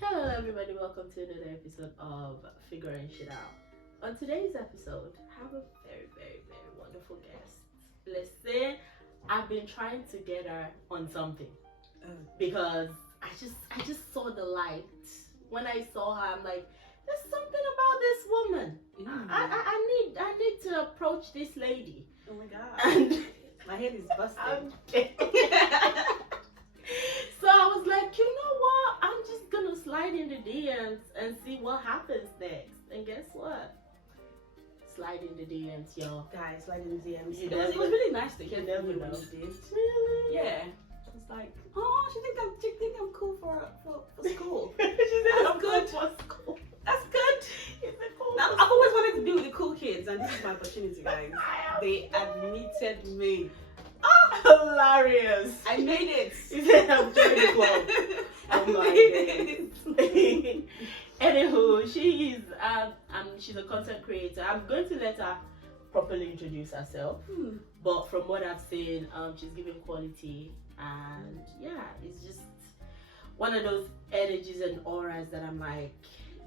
Hello, everybody. Welcome to another episode of Figuring Shit Out. On today's episode, I have a very, very, very wonderful guest. Listen, I've been trying to get her on something because I just saw the light. When I saw her, I'm like, there's something about this woman. I need to approach this lady. Oh my god. And My head is busted. I'm kidding. So I was like, you know what? I'm just gonna slide in the DMs and see what happens next. And guess what? Slide in the DMs, y'all. Guys, like in the DMs. You It was never- really nice to hear you from never you know. when you did. Really? Yeah. It's like, oh, she think I'm cool for school. She said That's I'm good. for school. That's good. It's a cool. Now, I've always wanted to be with the cool kids, and this is my opportunity, guys. They admitted me. Hilarious. I made it. She said I'm joining the club. I Oh my made it. Anywho, she's a content creator. I'm going to let her properly introduce herself. But from what I've seen, she's giving quality, and yeah, it's just one of those energies and auras that I'm like,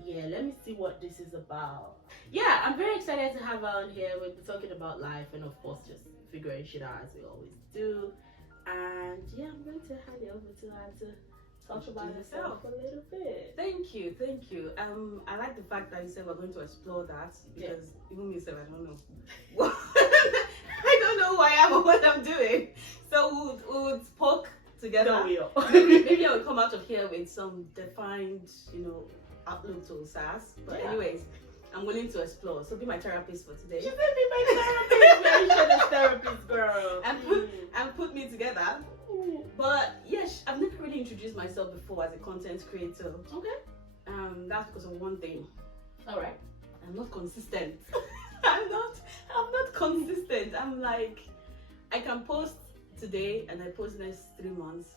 yeah, let me see what this is about. Yeah, I'm very excited to have her on here. We'll be talking about life and of course just figuring shit out as we always do. And yeah, I'm going to hand it over to her to talk about herself a little bit. Thank you. I like the fact that you said we're going to explore that because even me, I don't know. I don't know who I am or what I'm doing. So we would poke together. Don't we all? Maybe I will come out of here with some defined, outlook to Osas. But anyways, I'm willing to explore. So be my therapist for today. She said be my therapist. Very sure this therapist, girl. And put me together. But yes, I've never really introduced myself before as a content creator. Okay. That's because of one thing. All right. I'm not consistent. I'm not consistent. I'm like, I can post today and I post next 3 months,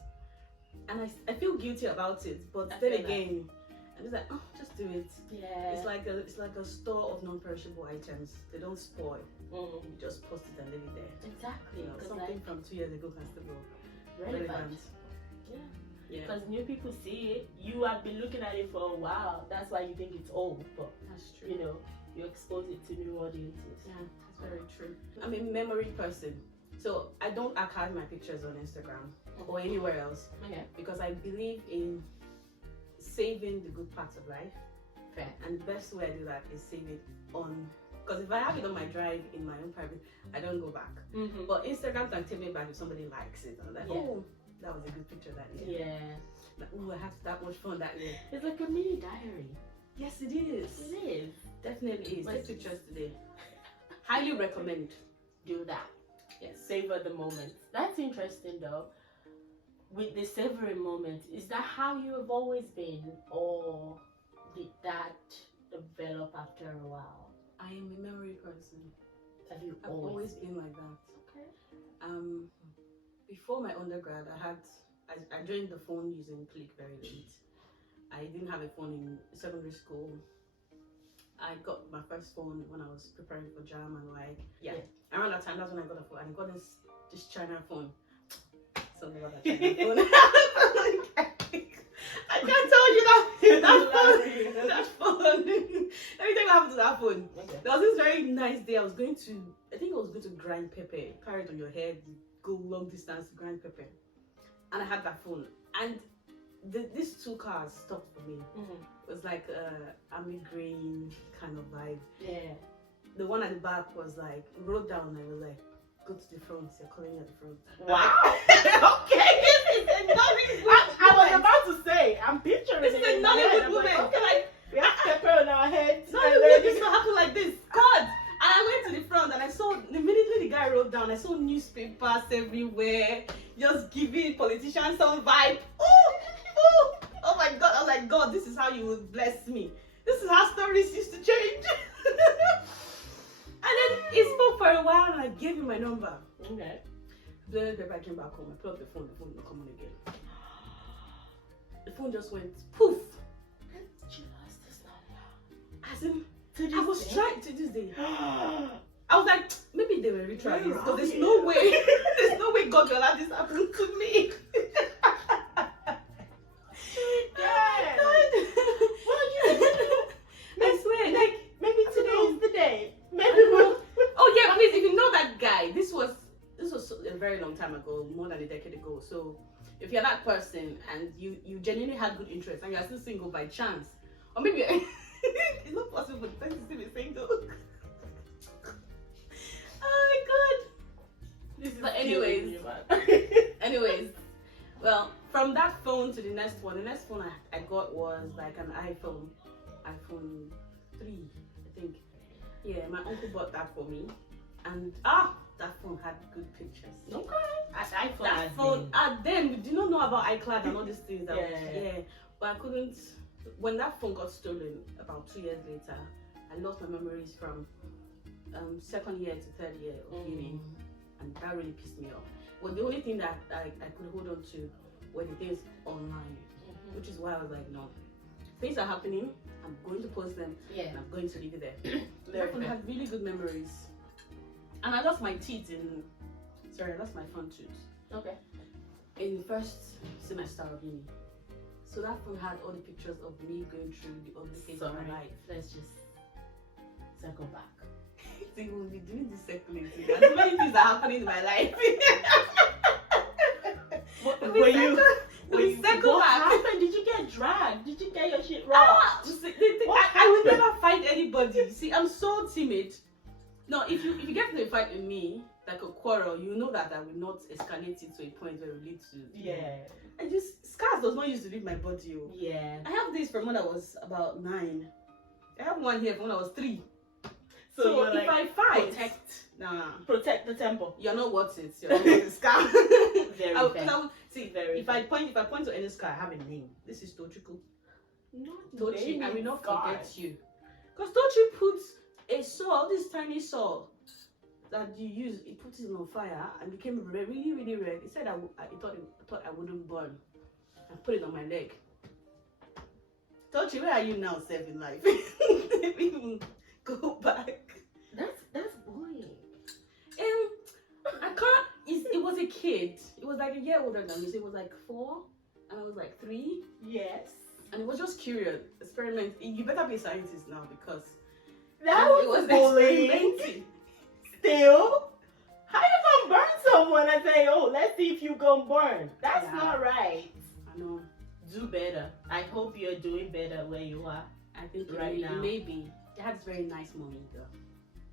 and I feel guilty about it. But then again, I'm just like, oh, just do it. Yeah. It's like a store of non-perishable items. They don't spoil. You just post it and leave it there. Exactly. Something from 2 years ago can still go relevant. Yeah. Because new people see it. You have been looking at it for a while. That's why you think it's old. But That's true. You expose it to new audiences. Yeah, that's very true. I'm a memory person, so I don't archive my pictures on Instagram or anywhere else. Okay. Because I believe in saving the good parts of life. Fair. And the best way I do that is save it on. Because if I have it on my drive in my own private, I don't go back. But Instagram can take me back if somebody likes it. I'm like, oh, that was a good picture that year. Yeah. Like, oh, I had that much fun that year. It's like a mini diary. Yes, it is. It is. Definitely is. But Take pictures today. Highly recommend. Do that. Yes. Savor the moment. That's interesting though. With the savoring moment, is that how you have always been, or did that develop after a while? I am a memory person. Have you I've always been like that. Okay. Before my undergrad, I joined the phone using Click very late. I didn't have a phone in secondary school. I got my first phone when I was preparing for JAM and around that time, that's when I got a phone. And I got this China phone. Something about that China phone. I can't tell you that phone. Let me tell you what happened to that phone. Okay. There was this very nice day. I think I was going to grind pepper, carry it on your head, go long distance to grind pepper. And I had that phone. And these 2 cars stopped for me. It was like army green kind of vibe. Yeah. The one at the back was like, wrote down, I was like, go to the front, you're calling at the front. Wow. Okay. This is a Nollywood I was about to say, I'm picturing This is it a in my head. Nollywood I'm woman. like, okay, we have pepper on our heads. Nollywood used to happen like this. God! And I went to the front and I saw, immediately the guy wrote down, I saw newspapers everywhere, just giving politicians some vibe. Oh my God. I was like, God, this is how you would bless me. This is how stories used to change. And then he spoke for a while and I gave him my number. Okay. Then I came back home, I put up the phone did not come on again. The phone just went poof. You lost this number. As in, To this I was day? trying to this day. I was like, maybe they were retrying You're this, wrong because there's here. no way God will allow this happen to me. Yeah. time ago, more than a decade ago. So if you're that person and you genuinely had good interest and you're still single by chance, or maybe it's not possible for the person to still be single. Oh my god. But anyways, well, from that phone to the next one I got was like an iPhone 3, I think. Yeah, my uncle bought that for me, and that phone had good pictures. Okay. That phone, then we did not know about iCloud and all these things. But I couldn't. When that phone got stolen about 2 years later, I lost my memories from second year to third year of uni, and that really pissed me off. Well, the only thing that I could hold on to were the things online, which is why I was like, no, things are happening. I'm going to post them, and I'm going to leave it there. That phone had really good memories, and I lost my teeth I lost my front tooth. Okay. In the first semester of uni. So that phone had all the pictures of me going through the ugly phase of my life. Let's just circle back. See, we'll be doing this circulating. There's so many things that are happening in my life. What happened? Did you get dragged? Did you get your shit wrong? I would never fight anybody. See, I'm so timid. No, if you get into a fight with me, like a quarrel, you know that I will not escalate it to a point where it will lead to and just scars does not used to leave my body. I have this from when I was about 9. I have one here from when I was 3. So if I fight, protect the temple. You're not worth it. You're not worth the scar. If I point to any scar, I have a name. This is Tochiko. Tochi, I will not forget you. Because Tochi puts a saw, this tiny saw that you use, it puts it on fire and became really, really red. He said I thought I wouldn't burn. I put it on my leg. Tochi, where are you now, saving life? Go back. That's bullying. I can't. It was a kid. It was like a year older than me. So it was like 4, and I was like 3. Yes. And it was just curious, experiment. You better be a scientist now because that was bullying. Still, how you gonna burn someone and say, "Oh, let's see if you gonna burn"? That's not right. I know. Do better. I hope you're doing better where you are. I think right now. Maybe. They had this very nice mommy though.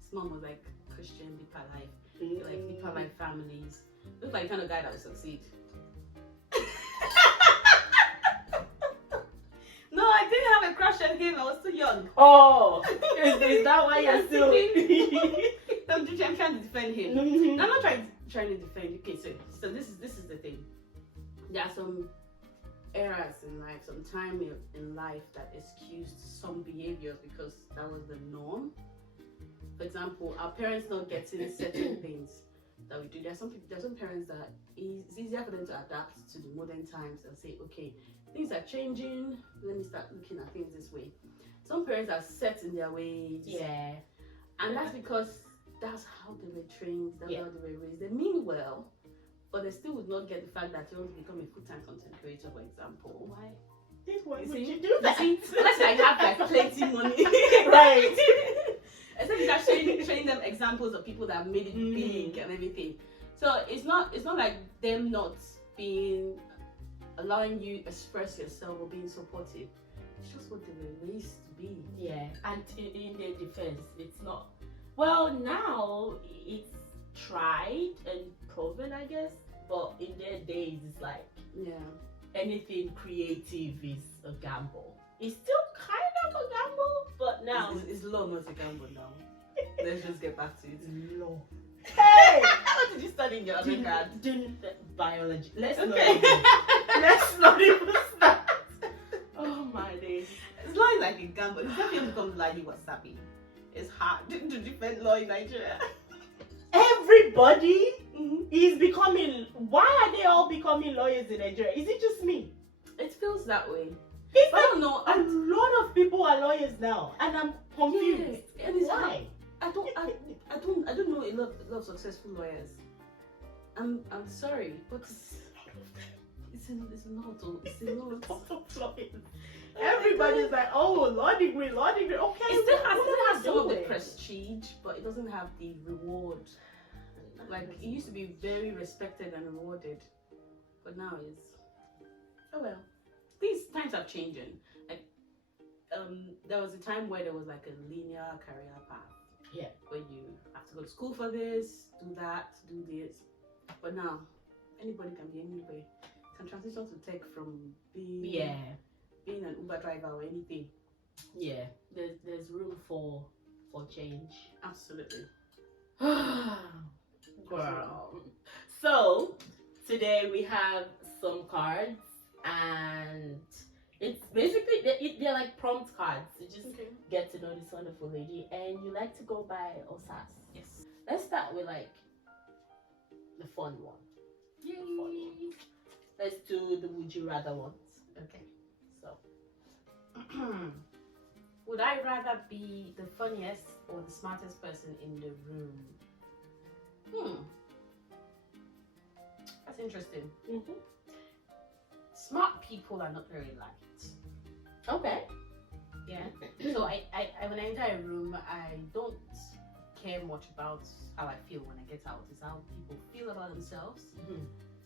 His mom was like Christian, deeper life, like deeper life families. Looked like the kind of guy that would succeed. No, I didn't have a crush on him. I was too young. Oh, is that why you're still? I'm trying to defend him. I'm not trying to defend. Okay, so this is the thing. There are some eras in life, some time in life that excused some behaviors because that was the norm. For example, our parents not getting certain things that we do. There's some parents that it's easier for them to adapt to the modern times and say, okay, things are changing. Let me start looking at things this way. Some parents are set in their ways. Yeah. And that's because that's how they were trained, that's how they were raised. They mean well, but they still would not get the fact that you want to become a full-time content creator, for example. Why? Why would you do that? Unless I have like plenty money. Right. Except it's actually showing them examples of people that have made it big and everything. So it's not like them not allowing you express yourself or being supportive. It's just what they were raised to be. Yeah, and in their defense, it's not. Well, now it's tried and proven, I guess. But in their days, it's like anything creative is a gamble. It's still kind of a gamble, but now it's law, not a gamble now. Let's just get back to it. Law. Hey, what did you study in your undergrad? Biology. Let's Let's not even start. Oh my days. It's law is like a gamble. It's not even become bloody wasabi. It's hard to defend law in Nigeria. Everybody is becoming. Why are they all becoming lawyers in Nigeria? Is it just me? It feels that way. I don't know. A lot of people are lawyers now, and I'm confused. Yeah, and it's why? I don't know a lot of successful lawyers. I'm sorry, but it's a lot. Everybody's like, oh, law degree. Okay, it still has some of the prestige, but it doesn't have the reward. Like it used to be very respected and rewarded, but now it's oh well. These times are changing. Like there was a time where there was like a linear career path. Yeah. Where you have to go to school for this, do that, do this. But now anybody can be anywhere. Can transition to tech from being an Uber driver or anything. Yeah. There's room for change. Absolutely. Girl. So today we have some cards, and it's basically they're like prompt cards. You just get to know this wonderful lady, and you like to go by Osas. Yes. Let's start with like the fun one. Yay. The fun one. Let's do the would you rather ones. Okay. So would I rather be the funniest or the smartest person in the room? That's interesting. Smart people are not very liked. Okay. Yeah. So I when I enter a room, I don't care much about how I feel when I get out. It's how people feel about themselves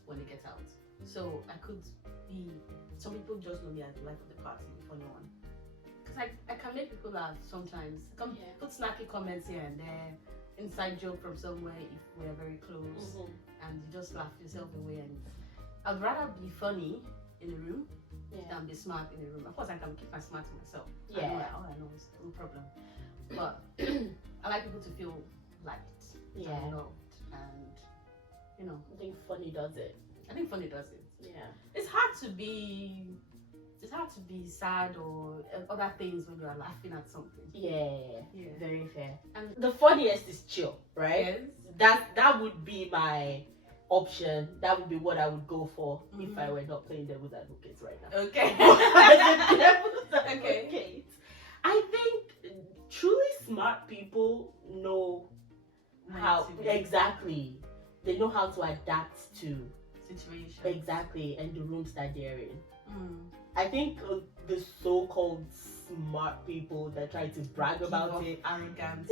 when they get out. So I could be. Some people just know me as the life of the party, the funny one. Because I can make people laugh sometimes. Put snacky comments here and there, inside joke from somewhere if we're very close, and you just laugh yourself away. And I'd rather be funny in the room than be smart in the room. Of course, I can keep my smart to myself. Yeah. I know it's no problem. But I like people to feel liked and loved, and you know. I think funny does it. I think funny does it. Yeah. It's hard to be sad or other things when you are laughing at something. Yeah. Very fair. And the funniest is chill, right? Yes. That would be my option. That would be what I would go for if I were not playing devil's advocate right now. Okay. Devil's advocate. I think truly smart people know how exactly. They know how to adapt to situations. Exactly, and the rooms that they're in. I think the so-called smart people that try to brag about it, arrogant.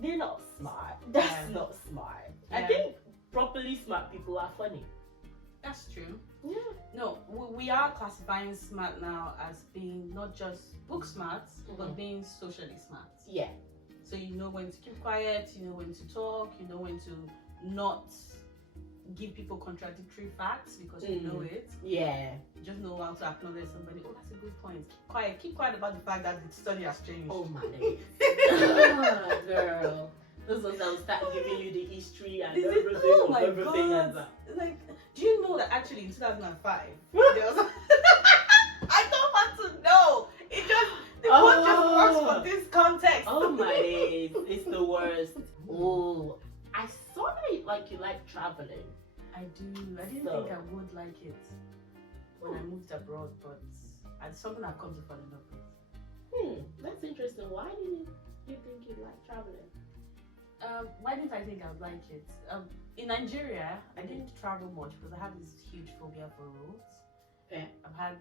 They're not smart. That's not smart. I think properly smart people are funny. That's true. Yeah. No, we are classifying smart now as being not just book smart, but being socially smart. Yeah. So you know when to keep quiet, you know when to talk, you know when to not give people contradictory facts because you know it. Yeah. You just know how to acknowledge somebody. Oh, that's a good point. Keep quiet about the fact that the study has changed. Oh my girl. Those ones that will start giving you the history and everything. Oh my everything God. and that. Like, do you know that actually in 2005 there was I don't want to know. It just the one just works for this context. Oh my days. It's the worst. Oh, I saw that you like traveling. I do. I didn't think I would like it when I moved abroad, but it's something I've come to fall in love with. That's interesting. Why didn't you think you'd like traveling? Why didn't I think I would like it? In Nigeria, I didn't travel much because I had this huge phobia for roads. Yeah. I've had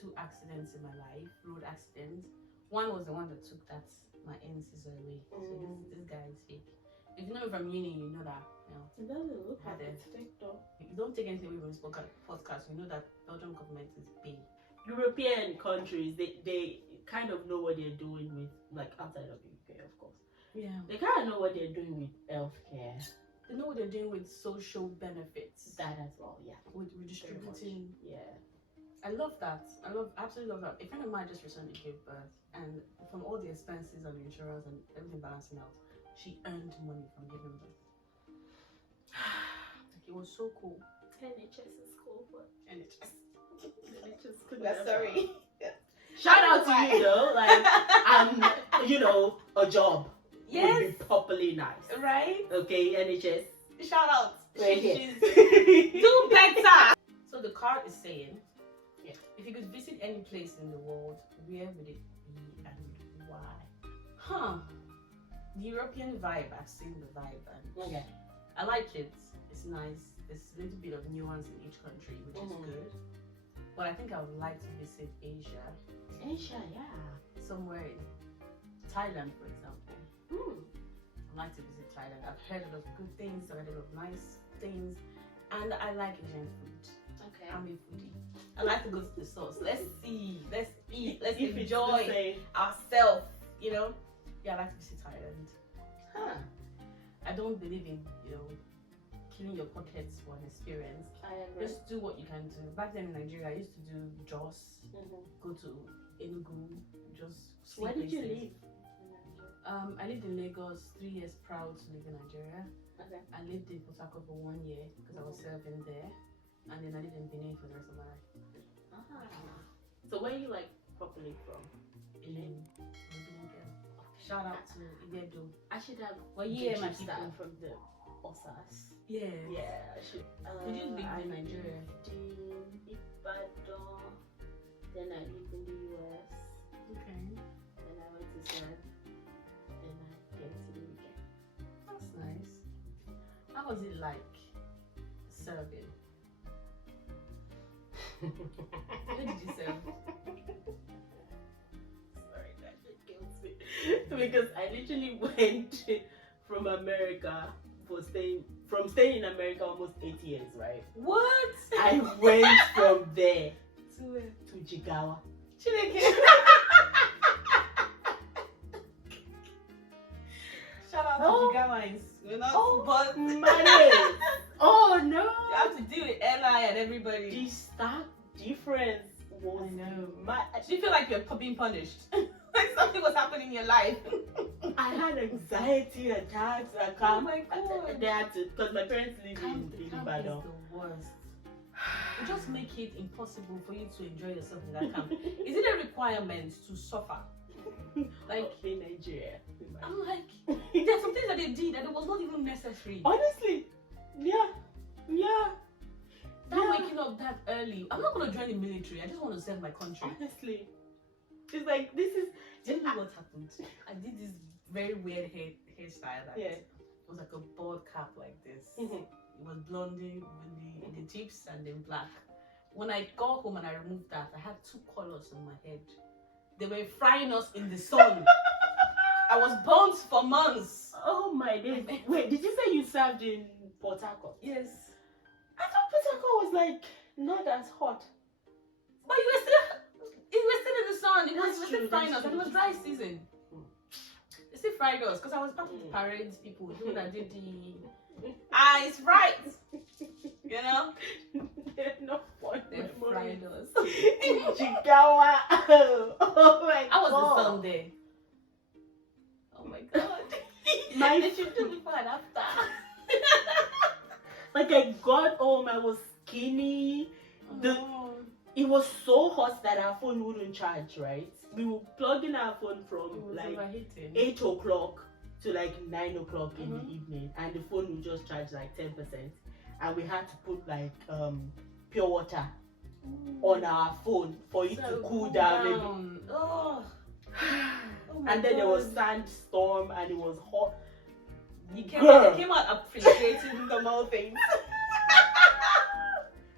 2 accidents in my life, road accidents. One was the one that took my incisor away. So this guy is fake. If you know me from uni, you know that. It doesn't look like it's fake though. You don't take anything away from this podcast. You know that Belgian government is big. European countries, they kind of know what they're doing with, like outside of the UK, of course. Yeah. They kind of know what they're doing with healthcare. They know what they're doing with social benefits. That as well, yeah. With redistributing. Yeah. I love that. Absolutely love that. A friend of mine just recently gave birth, and from all the expenses and the insurance and everything balancing out, she earned money from giving birth. Like, it was so cool. NHS is cool, but NHS couldn't. Yeah, sorry. Shout out to you though, like a job. Yes. Would be properly nice. Right? Okay, NHS. Shout out. She's do better. So the card is saying, if you could visit any place in the world, where would it be and why? The European vibe, I've seen the vibe, and I like it. It's nice. There's a little bit of nuance in each country, which is good. But I think I would like to visit Asia. Asia, yeah. Somewhere in Thailand, for example. like to visit Thailand. I've heard a lot of good things, I've heard a lot of nice things, and I like Asian food. Okay. I'm a foodie. I like to go to the stores. Let's see, let's eat, let's If it's enjoy the same. ourselves, you know. Yeah, I like to visit Thailand. Huh. I don't believe in, killing your pockets for an experience. I agree. Just do what you can do. Back then in Nigeria, I used to do Jos, go to Enugu, just see Where did you places. live? I lived in Lagos, 3 years proud to live in Nigeria. Okay. I lived in Port Harcourt for 1 year because I was serving there, and then I lived in Benin for the rest of my life. So where are you like properly from? I'm a Benin girl. Shout out to Igedo. I should have Well, yeah, my introduced that people. from the Osas. Yeah. Yeah, I should. Did you live I in Nigeria? lived in Ibadan. Then I lived in the US. Okay. Then I went to serve. Then I came to the UK. That's nice. How was it like serving? Where did you serve? Sorry, that shit kills me. Because I literally went from America from staying in America almost 8 years, right? What? I went from there to where? to Jigawa. Chineke. Shout out to Jigawans. We're not but money. Oh no! you have to deal with Ella and everybody. The stark difference was I know. mad. Do you feel like you're being punished? Like something was happening in your life? I had anxiety attacks. I Oh can't. my God. They had to, because my parents live Camp in is Ibadan. the worst. It just make it impossible for you to enjoy yourself in that camp. Is it a requirement to suffer? Like in Nigeria. I'm like, there's some things that they did that it was not even necessary. Honestly, yeah. Not waking up that early. I'm not gonna join the military. I just want to serve my country. Honestly, it's like this is. Do you know what happened? I did this very weird hairstyle that Yeah. was like a bald cap like this. Mhm. It was blondie with the tips and then black. When I got home and I removed that, I had 2 colors on my head. They were frying us in the sun. I was burnt for months. Oh my days! Wait, did you say you served in Port Harcourt? Yes. I thought Port Harcourt was like not as hot. But you were still in the sun. It was That's still true, frying that's us. And it was true. dry season. They still fried us because I was part of the Mm. parades people who that did the it's right. You know? They're not fun. They fried us. Jigawa. Oh my How was God. the sun there? Oh my God. My They should do before and after. Like I got home, I was skinny. It was so hot that our phone wouldn't charge, right? We would plug in our phone from like 8 o'clock to like 9 o'clock in the evening, and the phone would just charge like 10%. And we had to put like pure water on our phone for it to cool down. Oh. And then there was sandstorm and it was hot. You came out appreciating normal things.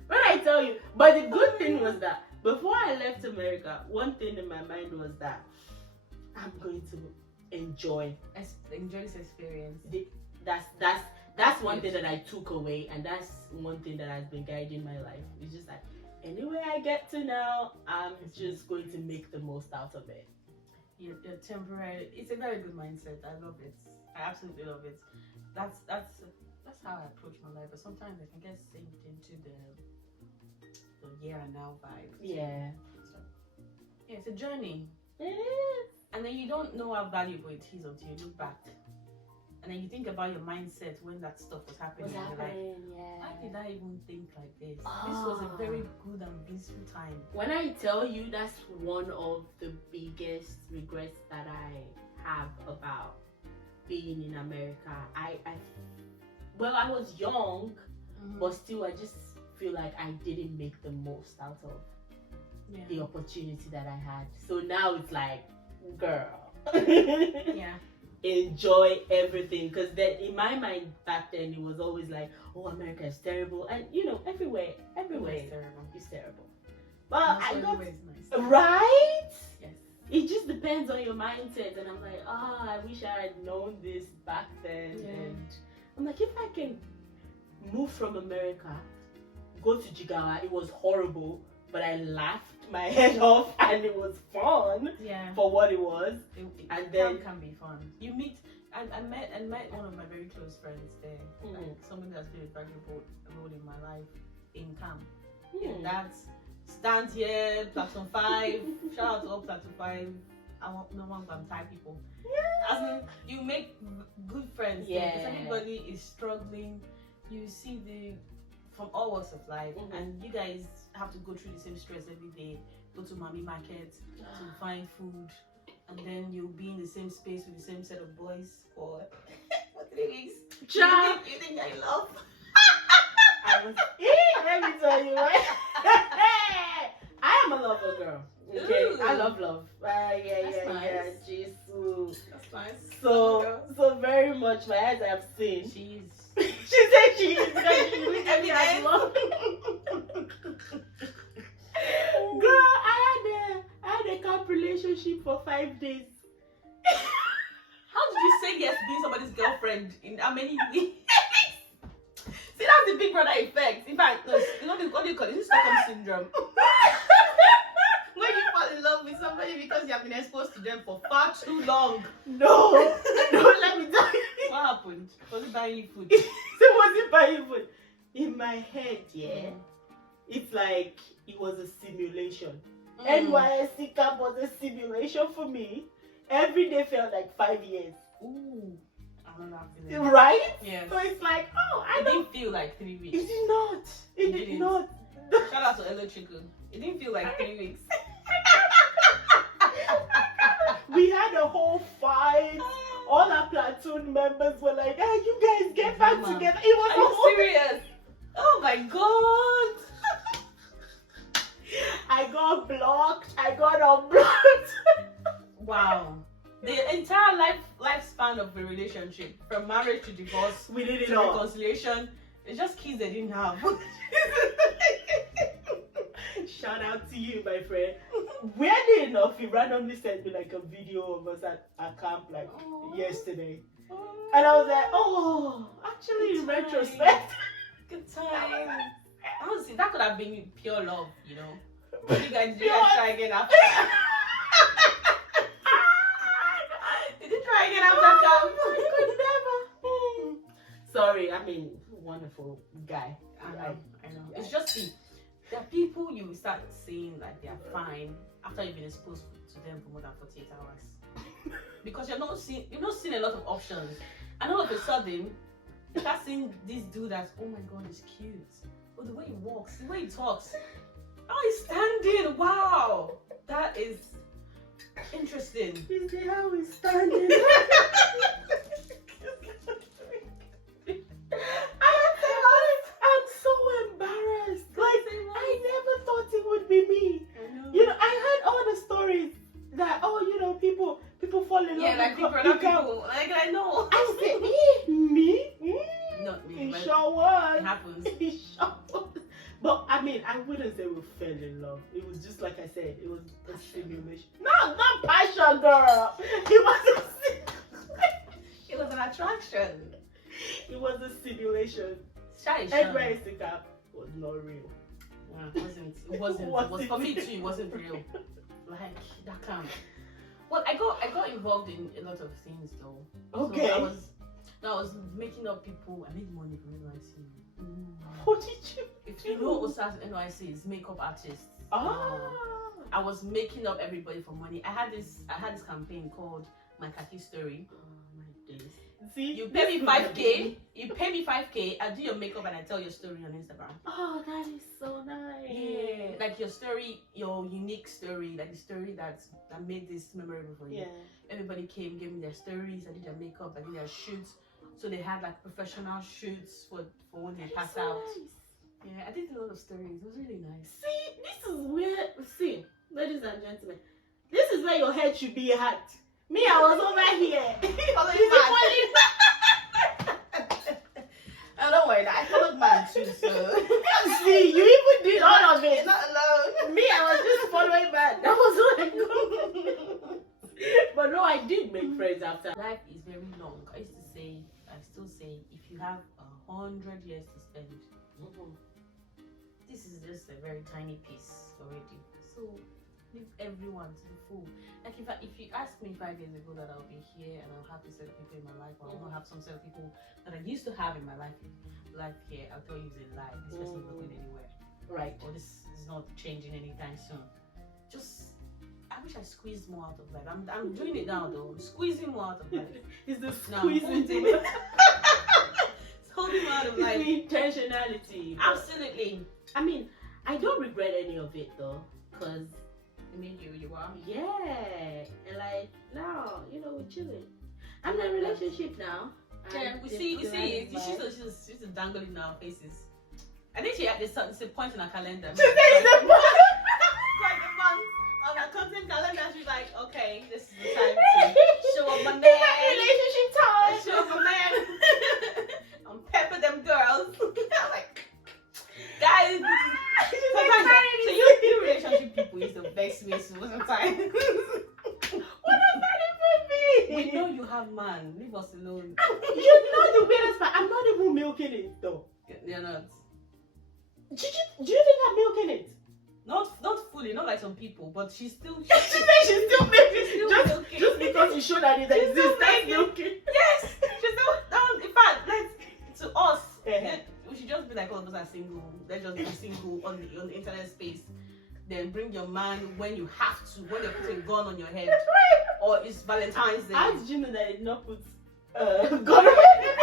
When I tell you, but the good thing was that before I left America, one thing in my mind was that I'm going to enjoy this experience. That's one thing that I took away, and that's one thing that has been guiding my life. It's just like anywhere I get to now, I'm just going to make the most out of it. You're temporary. It's a very good mindset. I love it. I absolutely love it. That's how I approach my life. But sometimes I can get synced into the here and now vibe. Yeah. So, yeah, it's a journey. It is. And then you don't know how valuable it is until you look back. And then you think about your mindset when that stuff was happening. And you're like, why did I even think like this? This was a very good and blissful time. When I tell you, that's one of the biggest regrets that I have about being in America. I was young, but still I just feel like I didn't make the most out of the opportunity that I had. So now it's like, girl, enjoy everything. Because then in my mind back then it was always like, oh, America is terrible, and you know, everywhere is terrible. But I got nice. right. Yes. it just depends on your mindset. And I'm like, I wish I had known this back then. Yeah. And I'm like, if I can move from America, go to Jigawa, it was horrible, but I laughed my head off and it was fun for what it was. And then can be fun. You meet. I met one of my very close friends there, like somebody that's been a very important role in my life in camp. And that's stands here, Platoon 5. Shout out to all Platoon 5. I want no one but Thai people. As in, you make good friends. There, because everybody is struggling. You see from all walks of life, and you guys have to go through the same stress every day. Go to mommy market to find food. And then you'll be in the same space with the same set of boys for 3 weeks. You think I love? Let me tell you, right? I am a lover girl. Okay, Ooh. I love love. That's nice. Jesus. That's nice. So very much my eyes have seen. She's. She said she is because she looks at me like love. Girl, I had a camp relationship for 5 days. How did you say yes to being somebody's girlfriend in how many weeks? See, that's the big brother effect. In fact, no, you know what do you call it? This is Stockholm syndrome. When you fall in love with somebody because you have been exposed to them for far too long. No, let me tell you. What happened? Was it buying you food? It wasn't buying food. In my head, it's like it was a simulation. NYSC Camp was a simulation for me. Every day felt like 5 years. Ooh, I don't know. Right? Yeah. So it's like, it didn't feel like 3 weeks. It did not. It did not. Shout out to Electrical. It didn't feel like 3 weeks. We had a whole fight. All our platoon members were like, you guys get back together. It was so serious. Oh my god. I got blocked. I got unblocked. Wow. The entire lifespan of the relationship, from marriage to divorce, we did it to all. reconciliation, it's just kids they didn't have. Shout out to you, my friend. Weirdly enough, he randomly sent me like a video of us at camp like yesterday. And I was like, actually in retrospect. Good time. Honestly, that could have been pure love, you know. But you guys try again after. Did you try again after camp? I could never. Sorry, I mean, wonderful guy. I know. It's just there are people you start seeing like they are fine after you've been exposed to them for more than 48 hours. Because you're not seeing a lot of options. And all of a sudden, you start seeing this dude that's, oh my god, he's cute. Oh, the way he walks, the way he talks. Oh, he's standing. Wow. That is interesting. Is the how he's standing? I'm so embarrassed. Like, I never thought it would be me. You know, I heard all the stories that, people fall in love. Yeah, like people. Like, I know. I said, me? Not me. It sure was. It happens. It sure was. But I mean, I wouldn't say we fell in love. It was just like I said, it was a simulation. No, not passion, girl. It was an attraction. It was a simulation. Shy. NYSC Camp was not real. Yeah, it wasn't. It was for me too. It wasn't real. Like that camp. Well, I got involved in a lot of things though. Okay. So I was making up people. I made money from NYC. What did you? If you know Osas NYC is makeup artists. I was making up everybody for money. I had this campaign called My Khaki Story. Oh my days. See, you pay me 5K. You pay me 5K. I do your makeup and I tell your story on Instagram. Oh, that is so nice. Yeah, like your story, your unique story, like the story that made this memorable for you. Yeah. Everybody came, gave me their stories. I did their makeup. I did their shoots. So they had like professional shoots for when they pass out. Nice. Yeah, I did a lot of stories. It was really nice. See, this is where, ladies and gentlemen, this is where your head should be at. Me, I was over here. Oh, don't worry, I followed man too, so. See, you even did all of it. Not alone. Me, I was just following man. That was what I got. after. Life is very long. I still say, if you have 100 years to spend, this is just a very tiny piece already. So leave everyone to the full. Like if you asked me 5 years ago that I'll be here and I'll have this set of people in my life, or I'll not have some set of people that I used to have in my life here, I'll tell you it's a lie. This person's not going anywhere. Right. Or this is not changing anytime soon. I wish I squeezed more out of life. I'm doing it now though. I'm squeezing more out of life. It's the No, squeezing. It's holding more out of life. It's the intentionality. Absolutely. I mean, I don't regret any of it though, because It made you who you are. yeah, and like now, we're chilling. I'm in a relationship now. Yeah, we see it. She's dangling in our faces. I think she had this a point in her calendar. Today is the Like a month on her content calendar. She's like, okay, this is the time to show up my man. relationship time. Show up my man. I'm pepper them girls. I'm like, guys, sometimes so you relationship people is the best way sometimes. What does that even We mean? know you have man. Leave us alone. You know the weirdest part. I'm not even milking it though. You're not. Do you think I'm milking it? Not fully, not like some people, but she's still. She's still milking. Still milking. Just because you show that it She's still exists, that's milking. milking. Yes, she's still. In fact, to us, Uh-huh. we should just be like all of us are single. Let's just be single on the internet space. Then bring your man when you have to, when they put a gun on your head, or it's Valentine's Day. How did you know that I did not put gun on my head?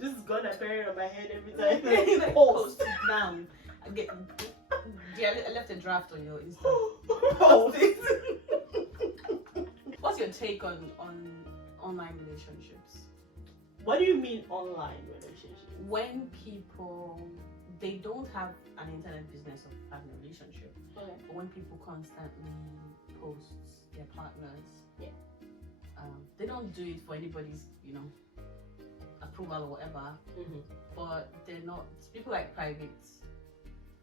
This is gun appearing on my head every time. Like, Post. post it down. I left a draft on your Insta. Post. What's your take on online relationships? What do you mean online relationship? When people they don't have an internet business of having a relationship, Okay. but when people constantly post their partners, they don't do it for anybody's approval or whatever. Mm-hmm. But they're not people like privates.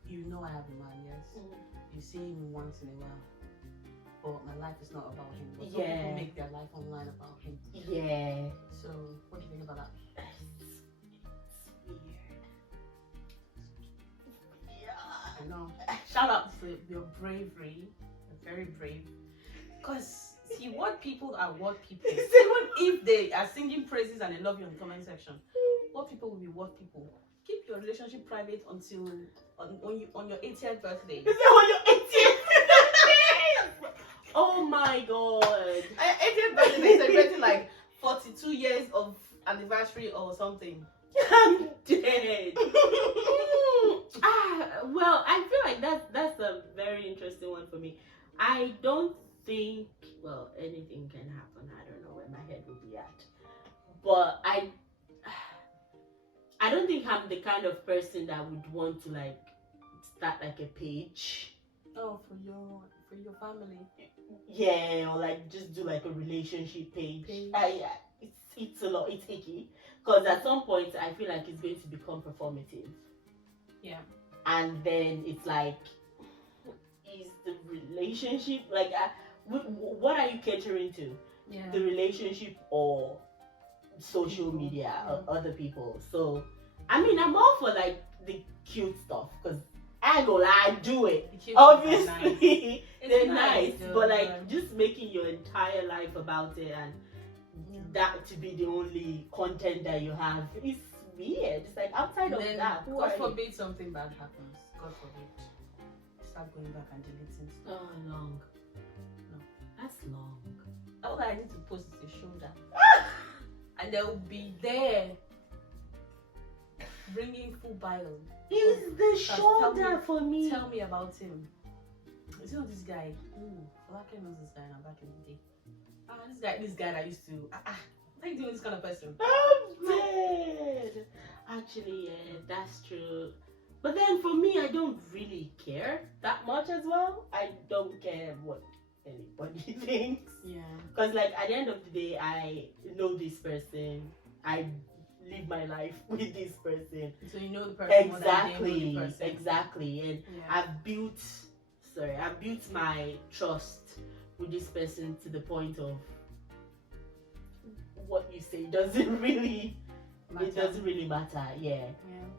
I have a man, yes. Mm-hmm. You see him once in a while, but my life is not about him. But some Yeah. people make their life online about him. Yeah. So what do you think about that? It's weird. Yeah. I know. Shout out to your bravery. You're very brave. Because see, what people are what people. Even if they are singing praises and they love you in the comment section, what people will be what people. Keep your relationship private until on your 80th birthday. Is that on your 80th birthday? Oh my god. 80th birthday celebrating like 42 years of anniversary or something. I'm dead. Well, I feel like that's a very interesting one for me. I don't think, anything can happen. I don't know where my head will be at. But I don't think I'm the kind of person that would want to like start like a page. Oh, for your family. Yeah, or like just do like a relationship page. Page. Yeah, it's a lot. It's icky because at some point I feel like it's going to become performative. Yeah. And then it's like, is the relationship like what are you catering to? Yeah. The relationship or social media or other people? So I mean, I'm all for like the cute stuff because I ain't gonna lie, I do it. Obviously, they're nice, though, but like just making your entire life about it and that to be the only content that you have is weird. It's like outside of that, who God are you? forbid something bad happens. God forbid. Start going back and deleting stuff. Oh, long. No. That's long. All I need to post is a shoulder. And they'll be there bringing full bio. Is the Tell shoulder for me? Tell me about him. You know this guy? Ooh, Falake knows this guy now back in the day. This guy that used to. What are you doing with this kind of person? I'm dead. Actually, yeah, that's true. But then for me, I don't really care that much as well. I don't care what anybody thinks. Yeah. Because like at the end of the day, I know this person. I live my life with this person. So you know the person Exactly. more than they know the person. Exactly. And Yeah. I've built sorry, I built my trust with this person to the point of what you say doesn't really it doesn't really matter. Yeah.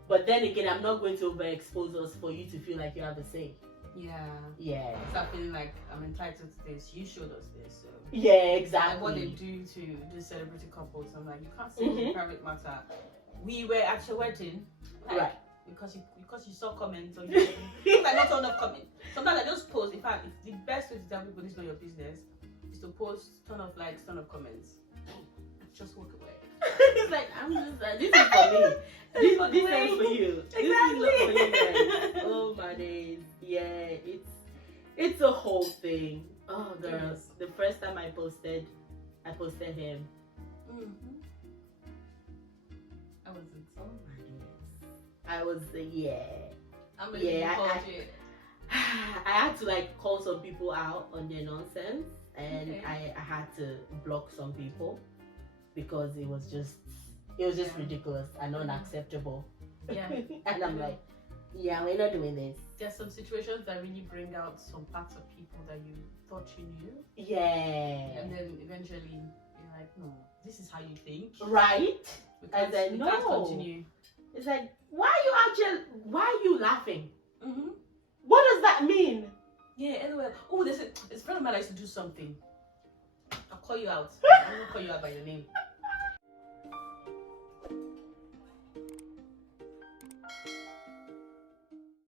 But then again, I'm not going to overexpose us for you to feel like you have a say. Yeah. Start feeling like I'm entitled to this. You showed us this. So. Yeah, exactly. Like what they do to the celebrity couples. I'm like, you can't say it's a private matter. We were at your wedding, like, right? Because you saw comments on your like not turn off comment. Sometimes I just post. In fact, the best way to tell people it's not your business is to post ton of likes, ton of comments. Just walk away. It's like I'm just this is for me. This is for you. Exactly. This is not for you guys. Oh my days. Yeah, it's a whole thing. Oh girls, the first time I posted him. I was in. Oh my days. I was yeah. I'm really I had to like call some people out on their nonsense, and I had to block some people because it was just ridiculous and unacceptable. Yeah. And I'm like, yeah, we're not doing this. There's some situations that really bring out some parts of people that you thought you knew. Yeah. And then eventually you're like, no, this is how you think. Right? And then no. Can't continue. It's like, why are you laughing? What does that mean? Yeah, anyway. Oh, there's a friend of mine that used to do something. I'll call you out. I'm gonna call you out by your name.